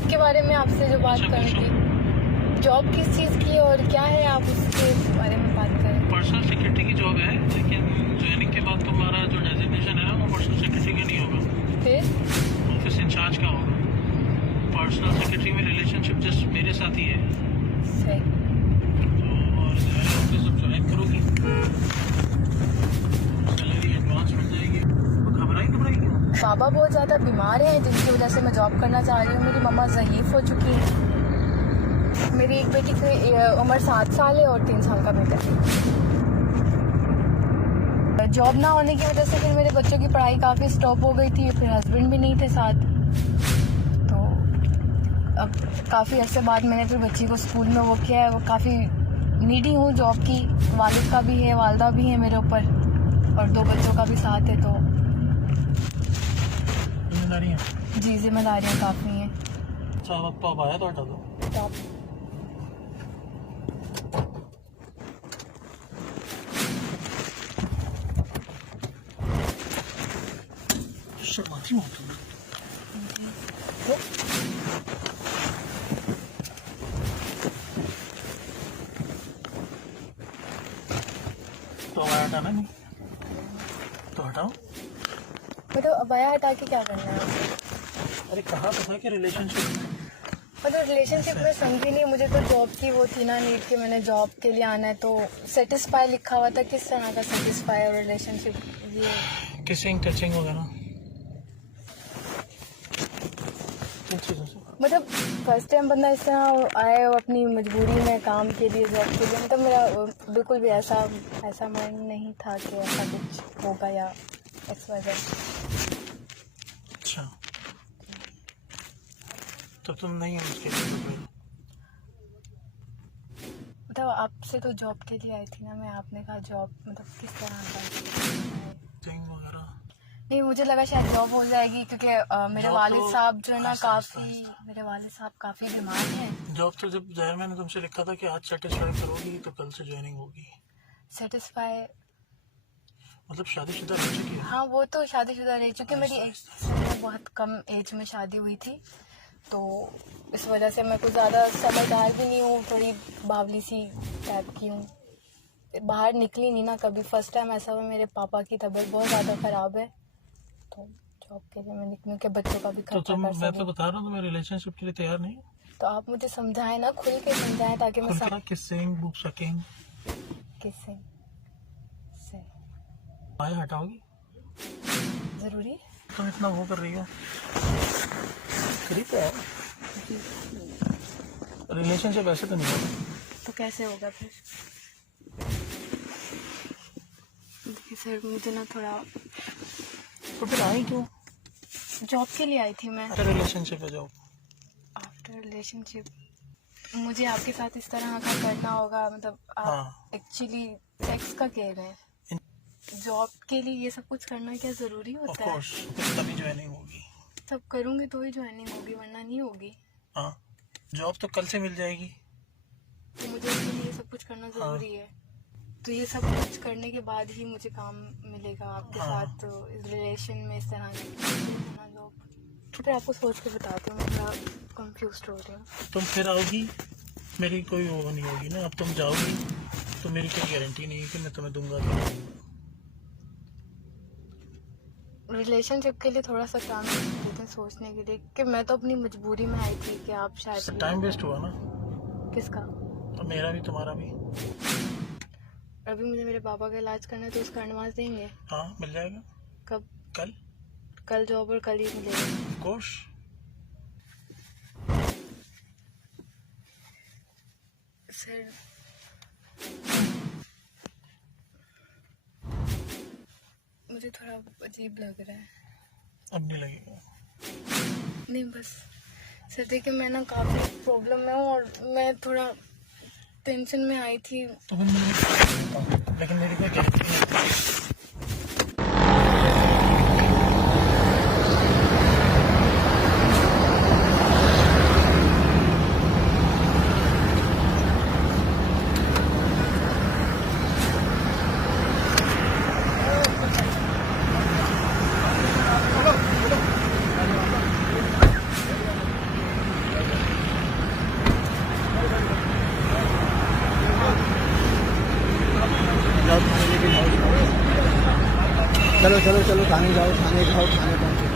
Job के बारे में आपसे जो बात कर रही थी, जॉब किस चीज़ की और क्या है, आप उसके बारे में बात करें। पर्सनल सेक्रेटरी की जॉब है, लेकिन ज्वाइनिंग के बाद तुम्हारा जो डेजिग्नेशन है ना वो पर्सनल सेक्रेटरी का नहीं होगा, फिर ऑफिस इंचार्ज का होगा। पर्सनल सेक्रेटरी में रिलेशनशिप जस्ट मेरे साथ ही है। सही। तो और ऑफिस जब ज्वाइन करोगी सैलरी एडवांस मिल जाएगी। तो घबराई क्यों? पापा बहुत ज़्यादा बीमार हैं, जिसकी वजह से मैं जॉब करना चाह रही हूँ। मेरी मम्मा ज़ईफ़ हो चुकी है। मेरी एक बेटी की उम्र 7 साल है और 3 साल का बेटा है। जॉब ना होने की वजह से फिर मेरे बच्चों की पढ़ाई काफ़ी स्टॉप हो गई थी, फिर हस्बैंड भी नहीं थे साथ। तो अब काफ़ी अरसे बाद मैंने फिर बच्ची को स्कूल में वो किया है। वो काफ़ी नीडी हूँ जॉब की, वालिद का भी है, वालदा भी है मेरे ऊपर, और 2 बच्चों का भी साथ है। तो जिम्मेदारियाँ जी, जिम्मेदारियाँ काफ़ी हैं। अच्छा, अब तो आया तो हटा दो। शर्माती हूँ तुम। तो आया हटाना नहीं तो हटाओ। मतलब अबाया हटा के क्या करना है? अरे कहा तो था कि रिलेशनशिप मतलब रिलेशनशिप में समझी नहीं। मुझे तो जॉब की वो थी ना नीड कि मैंने जॉब के लिए आना है, तो सेटिस्फाई लिखा हुआ था। किस तरह का सेटिस्फाई और रिलेशनशिप? ये किसिंग टचिंग वगैरह किन चीज़ों से? मतलब फर्स्ट टाइम बंदा इस तरह आए और अपनी मजबूरी में काम के लिए, जॉब के लिए, मतलब मेरा बिल्कुल भी ऐसा मन नहीं था कि ऐसा कुछ होगा या XYZ। अच्छा, तो तुम नहीं हो उसके लिए। मतलब आपसे तो जॉब के लिए आई थी ना मैं, आपने कहा जॉब मतलब किस तरह का टचिंग वगैरह नहीं, मुझे लगा शायद जॉब हो जाएगी क्योंकि मेरे जॉब वालिद तो साहब जो है ना आहिस्ता मेरे वालिद साहब काफ़ी बीमार हैं। जॉब तो जब जाहिर मैंने तुमसे लिखा था कि आज सेटिस्फाई करोगी तो कल से ज्वाइनिंग होगी। सेटिस्फाई मतलब शादीशुदा रह चुकी है। हाँ, वो तो शादीशुदा रही, चूँकि मेरी बहुत कम एज में शादी हुई थी, तो इस वजह से मैं कुछ ज़्यादा समझदार भी नहीं हूँ, थोड़ी बावली सी टाइप की हूँ। बाहर निकली नहीं ना कभी। फर्स्ट टाइम ऐसा हुआ, मेरे पापा की तबीयत बहुत ज़्यादा ख़राब है, तो जॉब के लिए मैं निकलूँ कि बच्चों का भी तो खर्चा तुम कर मैं तो सकूँ। बता रहा हूँ तुम्हें रिलेशनशिप के लिए तैयार नहीं। तो आप मुझे समझाएं ना, खुल के समझाएं ताकि मैं खुल के किसिंग बुक सकिंग किससे से आया हटाओगी। ज़रूरी तुम इतना वो कर रही हो करीब है। रिलेशनशिप ऐसे तो नहीं होगा। तो कैसे होगा फिर? देखिए सर, मुझे ना थोड़ा तो फिर आई क्यों? जॉब के लिए आई थी मैं। आफ्टर रिलेशनशिप है जॉब। आफ्टर रिलेशनशिप मुझे आपके साथ इस तरह का करना होगा, मतलब आप हाँ। एक्चुअली सेक्स का कह रहे हैं। जॉब के लिए ये सब कुछ करना क्या ज़रूरी होता है? तभी ज्वाइनिंग होगी। तब करूँगी तो ही ज्वाइनिंग होगी, वरना नहीं होगी। हाँ, जॉब तो कल से मिल जाएगी। तो मुझे इसके लिए ये सब कुछ करना ज़रूरी है। तो ये सब कुछ करने के बाद ही मुझे काम मिलेगा आपके साथ, तो इस रिलेशन में इस तरह का जॉब। तो फिर आपको सोच के बताती हूँ, मैं थोड़ा कंफ्यूज हो रही हूँ। तुम फिर आओगी, मेरी कोई वो नहीं होगी ना। अब तुम जाओगी तो मेरी कोई गारंटी नहीं है कि मैं तुम्हें दूंगा कि नहीं दूंगा। रिलेशनशिप के लिए थोड़ा सा टाइम देते सोचने के लिए, कि मैं तो अपनी मजबूरी में आई थी कि आप शायद। टाइम वेस्ट हुआ ना। किसका? तो मेरा भी तुम्हारा भी। अभी मुझे मेरे पापा का इलाज करना है, तो उसका एडवांस देंगे? हाँ, मिल जाएगा। कब? कल जॉब और कल ही मिलेगा? Of course. सर मुझे थोड़ा अजीब लग रहा है। अब नहीं लगेगा। नहीं बस सर, देखिए मैं ना काफ़ी प्रॉब्लम में हूँ और मैं थोड़ा टेंशन में आई थी। तो लेकिन मेरी कोई गारंटी नहीं। जाओ थाने लेके जाओ। चलो चलो चलो थाने जाओ, थाने जाओ, थाने पहुँचो।